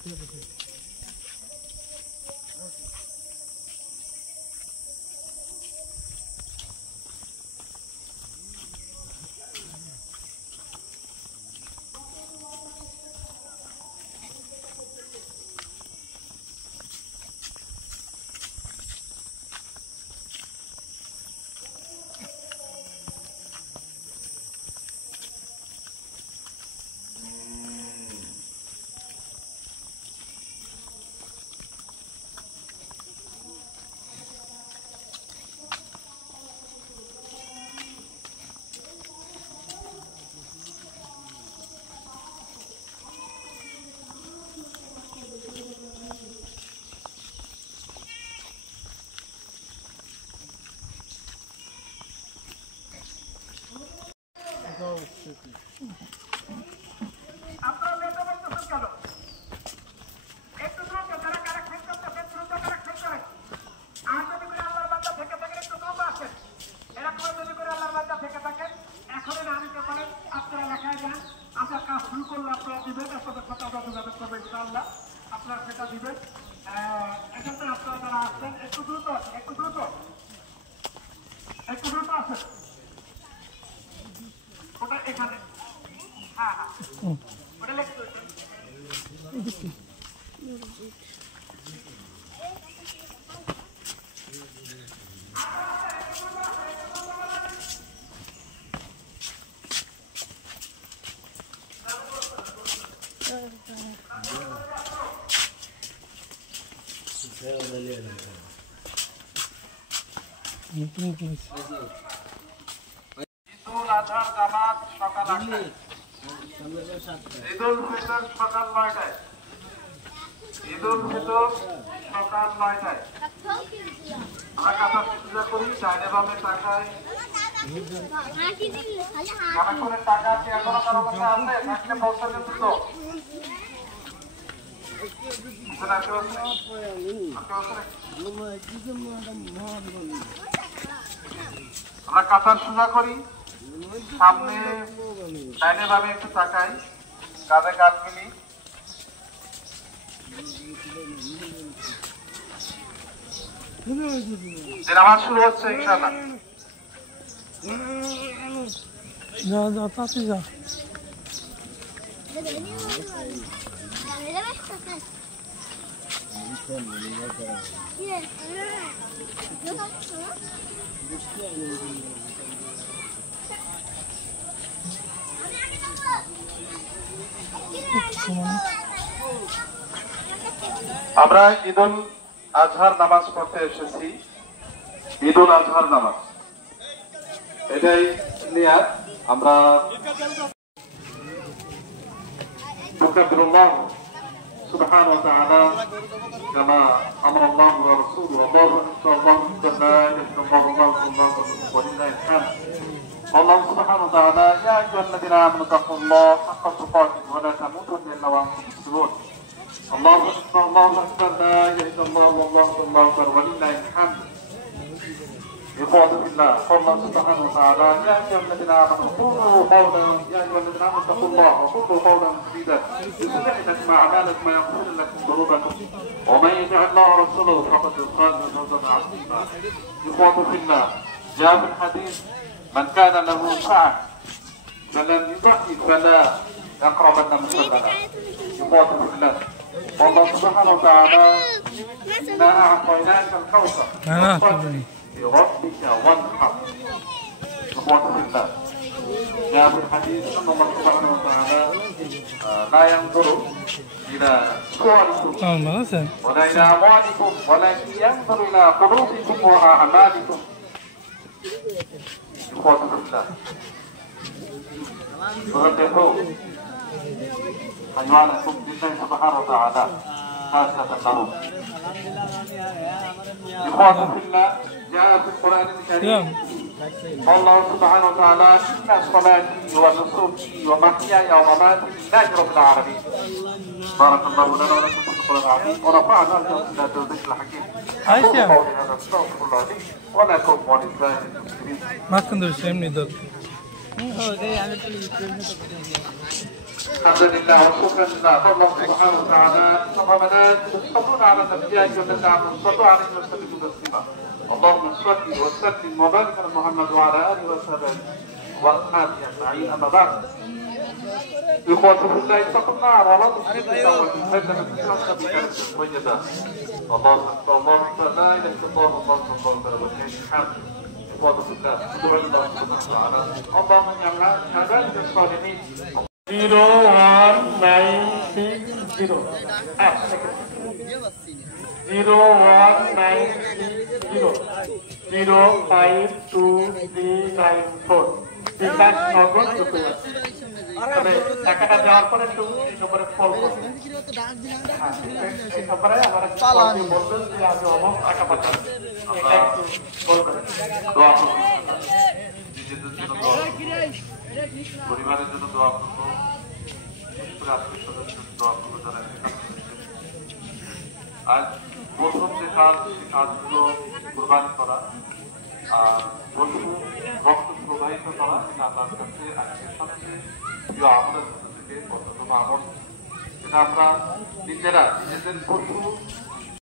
ঈদুল ফিতর সকাল ৯টায়। ঈদুল ফিতর সকাল ৯টায়। আমরা কাতার পূজা করি ডাইনে বামে টাকায়। অনেকক্ষণের টাকা আছে এখনো কারো কাছে আছে থাকলে পৌঁছাতে দ্রুত। আমরা কাতার পূজা করি সামনে ডাইনে বামে একটু তাকাই কাঁধে কাঁধ মিলি। নামাজ শুরু হচ্ছে ইনশাআল্লাহ। আমরা ঈদুল আজহার নামাজ পড়তে এসেছি। ঈদুল আজহার নামাজ এটাই নিয়াত। আমরা নাকাব্বিরুল্লাহ সুবহানাহু ওয়া তাআলা কামা আমরা আল্লাহু ওয়া রাসূলুহু আল্লাহু আকবার আল্লাহ সুবহানাহু ওয়া তাআলা ইয়া আইয়ুহাল্লাযীনা আমানু তাকুল্লাহ হাক্কা তুকাতিহি ওয়া লা তামুতুন্না ইল্লা ওয়া আনতুম মুসলিমুন। আল্লাহু আকবার আল্লাহু আকবার লা ইলাহা ইল্লাল্লাহ আল্লাহু আকবার ওয়া লিল্লাহিল হামদ। إخوة الله قال الله سبحانه وتعالى يا أيها الذين آمنوا اتقوا الله وقولوا قولا سديدا يصلح لكم أعمالكم ويغفر لكم ذنوبكم ومن يطع الله ورسوله فقد فاز فوزا عظيما. إخوة الله جاء في الحديث من كان له سعة فلم يضحي فلا يقربن مصلنا. إخوة الله والله سبحانه وتعالى إنا أعطيناك الكوثر بربك وانحر. إخوة الله جاء في الحديث أن الله سبحانه وتعالى لا ينظر إلى صوركم ولا إلى أموالكم ولكن ينظر إلى قلوبكم وأعمالكم. إخوة الله صدقوا حيوانكم بالله سبحانه وتعالى خاصة النوم. إخوة الله جاء في القرآن الكريم الله سبحانه وتعالى إن صلاتي ونسكي ومحياي ومماتي لله رب العالمين. بارك الله لنا ولكم في القرآن العظيم ورفعنا لكم إلى الذكر الحكيم. أقول قولي هذا أستغفر الله لي ولكم ولسائر المسلمين. ما كنت شيء من دول. الحمد لله والشكر لله فضل الله سبحانه وتعالى ثم ملائكته يصلون على النبي الذين امنوا صلوا عليه وسلموا تسليما اللهم صل وسلم وبارك على محمد وعلى اله وصحبه واصحابه اجمعين اما بعد إخوة في الله اتقوا النار ولا تشركوا بالله وتنهدم بكثرة بكلمة طيبة الله أكبر الله أكبر لا إله إلا الله الله أكبر ولله الحمد إخوة في الله ادعوا الله سبحانه وتعالى اللهم اجعلنا من عبادك الصالحين 01960 01960 বিকাশ নগদ তবে টাকাটা দেওয়ার পরে একটু এই নম্বরে কল করবেন এই নম্বরে আমার বলবেন যে আমি অমুক টাকা পাঠাবো এটা একটু কল করেন দোয়া করুন নিজেদের জন্য দোয়া পরিবারের জন্য দোয়া করবো আত্মীয় স্বজনদের দোয়া করবো যারা আজ প্রথম যে কাজ সেই কাজগুলো কোরবানি করা আর পশু রক্ত প্রবাহিত করা এটা আমার কাছে আজকে সবচেয়ে প্রিয় আমলের থেকে অন্যতম আমল যেটা আমরা নিজেরা নিজেদের পশু